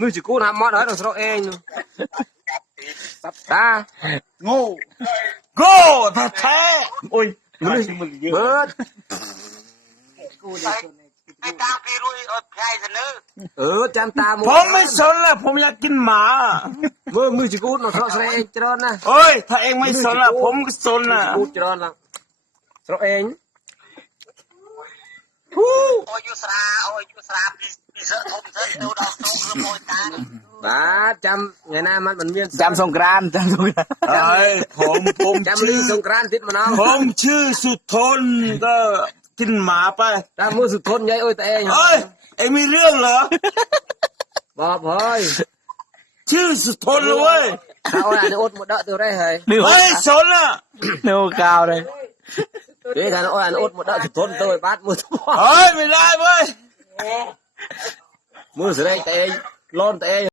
มือจิกูทำมอดให้เราสระเองตา โง่แท้โอ้ยมือมันเยอะ เบิร์ด ไอ้ตามพี่รุ่ยอดใครเสนอ จำตาหม ผมไม่สนละผมอยากกินหมา มือจิกูเราสระเองเจริญนะ เอ้ยถ้าเองไม่สนละผมก็สนละ กูเจริญละสระเอง โอ้ยยุสราพี่เสือทมเสือดูดอกตรงคือโมยตา บ้าจำไงนะมันเมียน จำสงกรานต์จำสงกรานต์ เอ้ยผม จำลิงสงกรานต์ติดมาน้อง ผมชื่อสุทนก็กินหมาไป ตามือสุดทนยัยแต่เอง เอ้ยเองมีเรื่องเหรอ บอกเฮ้ย ชื่อสุทนเลยเว้ย ถ้าเอาอะไรอดหมดเด้อตัวได้เฮ้ย นึก เฮ้ยสนละ นึกกาวเลย เฮ้ยถ้าเอาอะไรอดหมดเด้อสุดทนตัวบาดมือทุก เฮ้ยไม่ได้เว้ย มือเสด็จแต่เองล้นแต่เอง